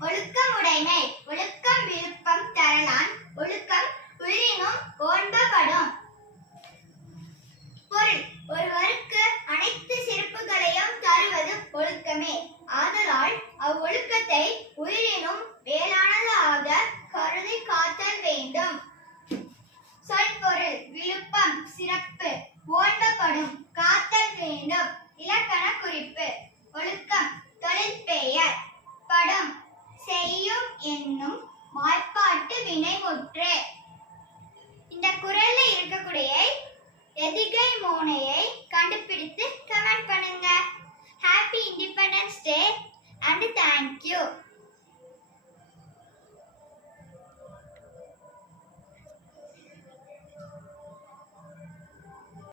ஒழுக்க என்னும் வாய்ப்பாட்டு ஒற்று இந்த குரல்ல இருக்கக்கூடிய எதிகை மோனையை கண்டுபிடித்து கமெண்ட் பண்ணுங்க. Happy independence day and thank you